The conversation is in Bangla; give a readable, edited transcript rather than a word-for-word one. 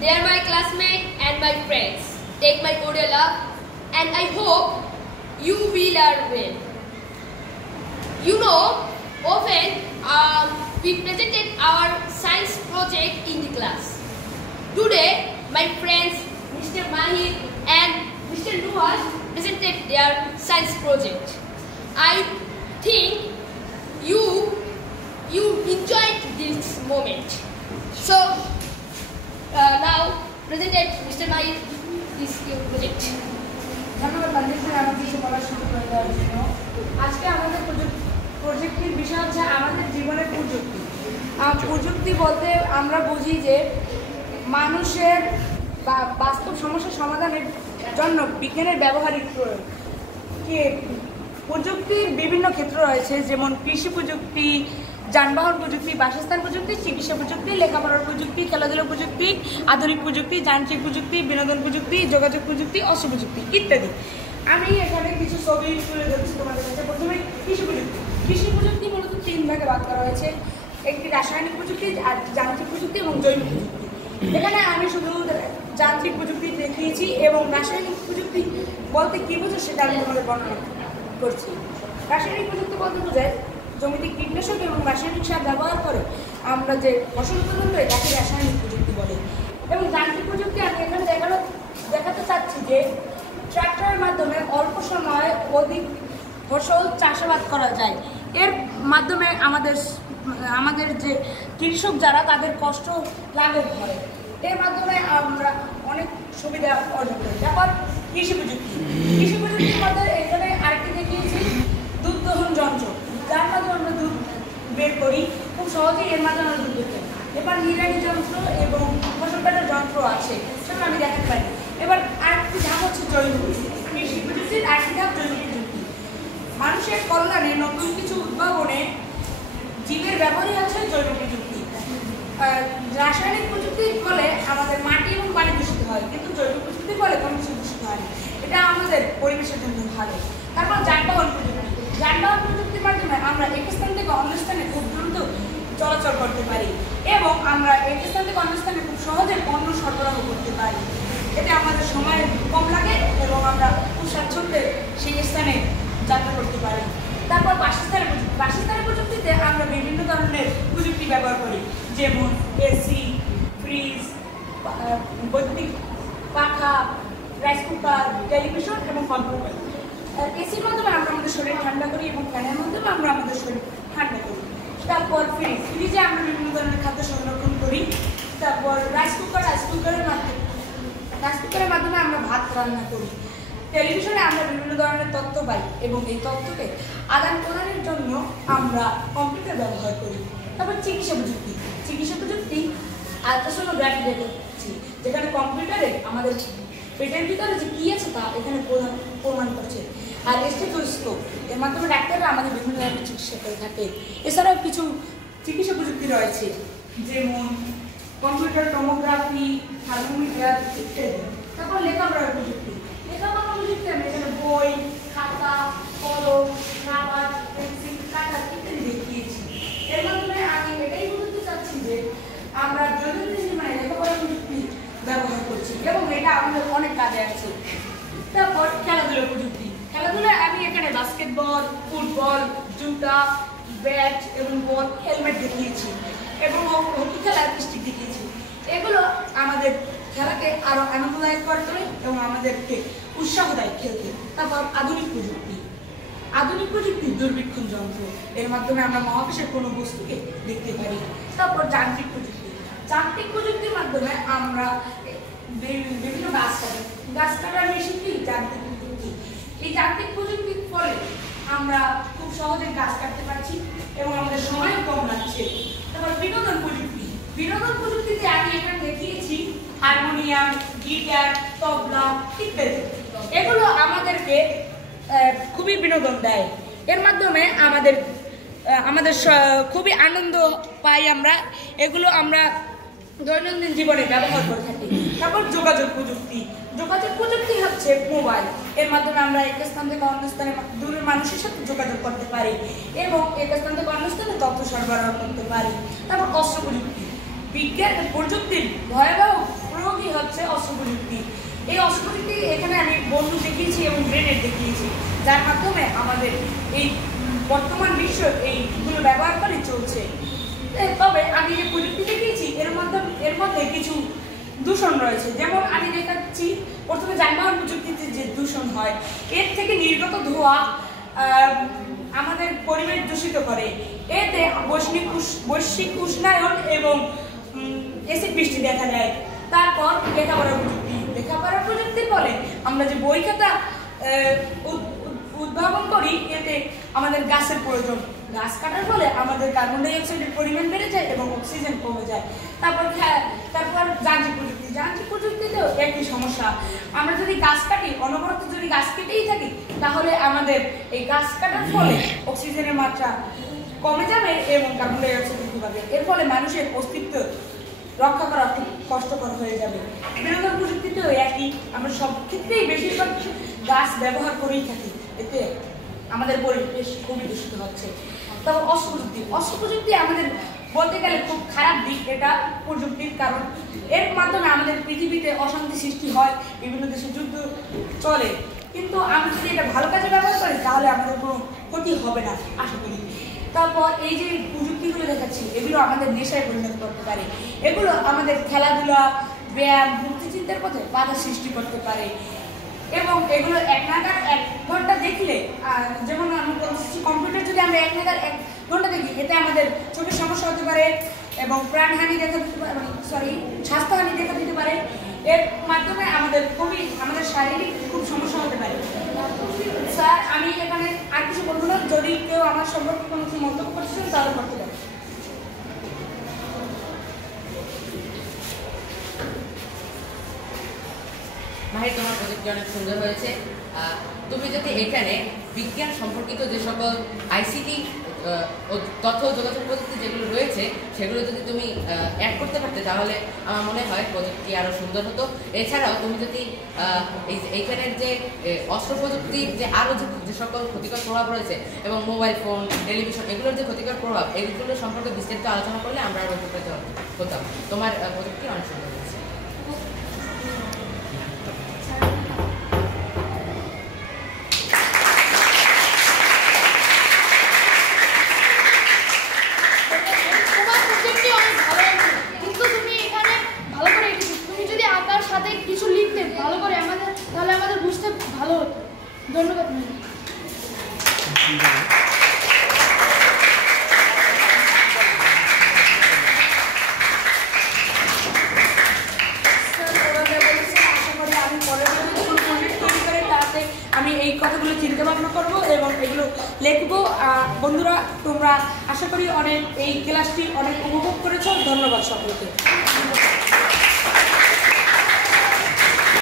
They are my classmates and my friends. Take my cordial love, and I hope you will learn well. You know, often we presented our science project in the class. Today, my friends Mr. Mahir and Mr. Nuhas presented their science project. I think you enjoyed this moment. So now presented Mr. Mahir is your project. ধন্যবাদ বান্ধবী আমাকে কিছু বলা শুরু করে দেওয়ার জন্য। আজকে আমাদের প্রযুক্তির বিষয় হচ্ছে আমাদের জীবনের প্রযুক্তি। প্রযুক্তি বলতে আমরা বুঝি যে মানুষের বাস্তব সমস্যা সমাধানের জন্য বিজ্ঞানের ব্যবহারিক প্রয়োগ। প্রযুক্তির বিভিন্ন ক্ষেত্র রয়েছে, যেমন কৃষি প্রযুক্তি, যানবাহন প্রযুক্তি, বাসস্থান প্রযুক্তি, চিকিৎসা প্রযুক্তি, লেখাপড়ার প্রযুক্তি, খেলাধুলা প্রযুক্তি, আধুনিক প্রযুক্তি, যান্ত্রিক প্রযুক্তি, বিনোদন প্রযুক্তি, যোগাযোগ প্রযুক্তি, অস্ত্র প্রযুক্তি ইত্যাদি। আমি এখানে কিছু ছবি তুলে ধরছি তোমাদের কাছে। প্রথমে কৃষি প্রযুক্তি। কৃষি প্রযুক্তি মূলত 3 ভাগে ভাগ করা হয়েছে: একটি রাসায়নিক প্রযুক্তি, যান্ত্রিক প্রযুক্তি এবং জৈব প্রযুক্তি। এখানে আমি শুধু যান্ত্রিক প্রযুক্তি দেখিয়েছি এবং রাসায়নিক প্রযুক্তি বলতে কী বোঝো সেটা আমি তোমাদের বর্ণনা করছি। রাসায়নিক প্রযুক্তি বলতে বোঝায় জমিতে কীটনাশক এবং রাসায়নিক সার ব্যবহার করে আমরা যে ফসল উৎপাদন করি তাকে রাসায়নিক প্রযুক্তি বলে। এবং যান্ত্রিক প্রযুক্তি আমি এখানে দেখাতে চাচ্ছি যে ট্রাক্টরের মাধ্যমে অল্প সময়ে অধিক ফসল চাষাবাদ করা যায়। এর মাধ্যমে আমাদের যে কৃষক যারা তাদের কষ্ট লাঘব হয়। এর মাধ্যমে আমরা অনেক সুবিধা অর্জন করি। তারপর কৃষি প্রযুক্তি। কৃষি প্রযুক্তির মধ্যে এখানে আরেকটি দেখিয়েছি দুধ দহন যন্ত্র, যার মাধ্যমে আমরা দুধ বের করি খুব সহজেই। এর মাধ্যমে আমরা দুধ বের করি। এবার নিড়ানি যন্ত্র এবং ফসল কাটার যন্ত্র আছে, সেটা আমি দেখাতে পারি। এবার আরেকটি ধাপ হচ্ছে জৈব প্রযুক্তি। কৃষি প্রযুক্তির আরেকটি ধাপ জৈব প্রযুক্তি। মানুষের কল্যাণে নতুন কিছু উদ্ভাবনে জীবের ব্যবহারই হচ্ছে জৈব প্রযুক্তি। রাসায়নিক প্রযুক্তির ফলে আমাদের মাটি এবং পানি দূষিত হয়, কিন্তু জৈব প্রযুক্তির ফলে কোনো কিছু দূষিত হয় না। এটা আমাদের পরিবেশের জন্য ভালো। তারপর যানবাহন প্রযুক্তি। যানবাহন প্রযুক্তির মাধ্যমে আমরা এক স্থান থেকে অন্য স্থানে খুব দ্রুত চলাচল করতে পারি এবং আমরা এক স্থান থেকে অন্য স্থানে খুব সহজে পণ্য সরবরাহ করতে পারি। এতে আমাদের সময় কম লাগে এবং আমরা খুব স্বাচ্ছন্দ্যে সেই স্থানে যাত্রা করতে পারি। তারপর বাসস্থানের প্রযুক্তি। বাসস্থানের প্রযুক্তিতে আমরা বিভিন্ন ধরনের প্রযুক্তি ব্যবহার করি, যেমন এসি, ফ্রিজ, বৈদ্যুতিক পাখা, রাইস কুকার, টেলিভিশন এবং কম্পিউটার। এসির মাধ্যমে আমরা আমাদের শরীর ঠান্ডা করি এবং ফ্যানের মাধ্যমে আমরা আমাদের শরীর ঠান্ডা করি। তারপর ফ্রিজে আমরা বিভিন্ন ধরনের খাদ্য সংরক্ষণ করি। তারপর রাইস কুকারের মাধ্যমে আমরা ভাত রান্না করি। টেলিভিশনে আমরা বিভিন্ন ধরনের তথ্য পাই এবং এই তথ্যকে আদান প্রদানের জন্য আমরা কম্পিউটার ব্যবহার করি। তারপর চিকিৎসা প্রযুক্তি। চিকিৎসা প্রযুক্তি আল্ট্রাসোনোগ্রাফি দেখছি, যেখানে কম্পিউটারে আমাদের পেটের ভিতরে যে কী আছে তা এখানে প্রমাণ করছে। আর স্টেথোস্কোপ, এর মাধ্যমে ডাক্তাররা আমাদের বিভিন্ন ধরনের চিকিৎসা করে থাকে। এছাড়াও কিছু চিকিৎসা প্রযুক্তি রয়েছে, যেমন কম্পিউটার টোমোগ্রাফি, থার্মোমিটার ইত্যাদি। তারপর লেখাপড়ার প্রযুক্তি। লেখাপড়ার প্রযুক্তি আমি এখানে বই, খাতা, কলম, রাবার, পেন্সিল, কাঁটা ইত্যাদি দেখিয়েছি। এর মাধ্যমে আমি এটাই বলতে চাচ্ছি যে আমরা দৈনন্দিন জীবনে লেখাপড়ার প্রযুক্তি ব্যবহার করছি এবং এটা আমাদের অনেক কাজে আছে। তারপর খেলাধুলা প্রযুক্তি। খেলাধুলায় আমি এখানে বাস্কেটবল, ফুটবল, জুতা, ব্যাট এবং বল, হেলমেট দেখিয়েছি এবং হকি খেলার স্টিক দেখিয়েছি। এগুলো আমাদের খেলাকে আরও আনন্দদায়ক করে তোলে এবং আমাদেরকে উৎসাহ দেয় খেলতে। তারপর আধুনিক প্রযুক্তি। আধুনিক প্রযুক্তি দূরবীক্ষণ যন্ত্র, এর মাধ্যমে আমরা মহাকাশের কোনো বস্তুকে দেখতে পারি। তারপর যান্ত্রিক প্রযুক্তি। যান্ত্রিক প্রযুক্তির মাধ্যমে আমরা বিভিন্ন গাছ কাটার মেশিনটি যান্ত্রিক প্রযুক্তি। এই যান্ত্রিক প্রযুক্তির ফলে আমরা খুব সহজে গাছ কাটতে পারছি এবং আমাদের সময়ও কম লাগছে। তারপর বিনোদন প্রযুক্তি। বিনোদন প্রযুক্তিতে আমি এখানে দেখিয়েছি হারমোনিয়াম, গিটার, তবলা ইত্যাদি। এগুলো আমাদেরকে খুবই বিনোদন দেয়। এর মাধ্যমে আমাদের খুবই আনন্দ পাই আমরা। এগুলো আমরা দৈনন্দিন জীবনে ব্যবহার করে থাকি। তারপর যোগাযোগ প্রযুক্তি। যোগাযোগ প্রযুক্তি হচ্ছে মোবাইল। এর মাধ্যমে আমরা এক স্থান থেকে অন্য স্থানে দূরের মানুষের সাথে যোগাযোগ করতে পারি এবং এক স্থান থেকে অন্য স্থানে তথ্য সরবরাহ করতে পারি। তারপর অস্ত্র প্রযুক্তি। বিজ্ঞান প্রযুক্তির ভয়াবহ প্রয়োগ এখানে আমি বন্ধু দেখিয়েছি এবং গ্রেনেড দেখিয়েছি, যার মাধ্যমে আমাদের এই বর্তমান বিশ্ব এইগুলো ব্যবহার করে চলছে। তবে আমি যে প্রযুক্তি দেখিয়েছি এর মধ্যে কিছু দূষণ রয়েছে। যেমন আমি দেখাচ্ছি প্রথমে যানবাহন প্রযুক্তিতে যে দূষণ হয়, এর থেকে নির্গত ধোঁয়া আমাদের পরিবেশ দূষিত করে। এতে বৈশ্বিক উষ্ণায়ন এবং এসিড বৃষ্টি দেখা যায়। তারপর লেখাপড়ার প্রযুক্তির ফলে আমরা যে বই খাতা উদ্ভাবন করি, এতে আমাদের গাছের প্রয়োজন। গাছ কাটার ফলে আমাদের কার্বন ডাই অক্সাইডের পরিমাণ বেড়ে যায় এবং অক্সিজেন কমে যায়। তারপর যান্ত্রিক প্রযুক্তিতেও একই সমস্যা। আমরা যদি গাছ কাটি, অনবরত যদি গাছ কেটেই থাকি, তাহলে আমাদের এই গাছ কাটার ফলে অক্সিজেনের মাত্রা কমে যাবে এবং কার্বন ডাই অক্সাইড বৃদ্ধি পাবে। এর ফলে মানুষের অস্তিত্ব রক্ষা করা খুব কষ্টকর হয়ে যাবে। বিনোদন প্রযুক্তিতেও একই, আমরা সব ক্ষেত্রেই বেশিরভাগ গাছ ব্যবহার করেই থাকি, এতে আমাদের পরিবেশ খুবই দূষিত হচ্ছে। তবে অস্ত্র প্রযুক্তি আমাদের বলতে গেলে খুব খারাপ দিক এটা প্রযুক্তির, কারণ এর মাধ্যমে আমাদের পৃথিবীতে অশান্তি সৃষ্টি হয়, বিভিন্ন দেশে যুদ্ধ চলে। কিন্তু আমরা যদি এটা ভালো কাজে ব্যবহার করি তাহলে আমাদের কোনো ক্ষতি হবে না আশা করি। তারপর এই যে প্রযুক্তিগুলো দেখাচ্ছি, এগুলো আমাদের নেশায় পরিণত করতে পারে। এগুলো আমাদের খেলাধুলা, ব্যায়াম, মুক্তিচিন্তার পথে বাধা সৃষ্টি করতে পারে এবং এগুলো এক ঘন্টা দেখলে, যেমন আমি বলছি কম্পিউটার যদি আমরা এক ঘন্টা দেখি, এতে আমাদের চোখের সমস্যা হতে পারে এবং প্রাণহানি দেখা দিতে পারে, স্বাস্থ্যহানি দেখা দিতে পারে। এর মাধ্যমে আমাদের শারীরিক খুব সমস্যা হতে পারে। স্যার, আমি এখানে আর কিছু বলবো না। যদি কেউ আমার সম্পর্কে কোনো কিছু মন্তব্য করছেন তাহলে করতে পারে। ভাই, তোমার প্রজেক্টটি অনেক সুন্দর হয়েছে। তুমি যদি এখানে বিজ্ঞান সম্পর্কিত যে সকল আইসিটি তথ্য যোগাযোগ প্রযুক্তি যেগুলো রয়েছে সেগুলো যদি তুমি অ্যাড করতে পারতে, তাহলে আমার মনে হয় প্রযুক্তি আরও সুন্দর হতো। এছাড়াও তুমি যদি এইখানের যে অস্ত্র প্রযুক্তির যে আরও যে সকল ক্ষতিকর প্রভাব রয়েছে এবং মোবাইল ফোন, টেলিভিশন, এগুলোর যে ক্ষতিকর প্রভাব, এইগুলো সম্পর্কে বিস্তারিত আলোচনা করলে আমরা আরও উপকৃত হতাম। তোমার প্রযুক্তি অনেক সুন্দর হয়েছে। কিছু লিখতে ভালো করে তাহলে আমাদের বুঝতে ভালো হতো। ধন্যবাদ। আমি এই কথাগুলো চিন্তা ভাবনা করবো এবং এগুলো লিখবো। বন্ধুরা, তোমরা আশা করি অনেক এই ক্লাসটি অনেক উপভোগ করেছো। ধন্যবাদ সকলকে।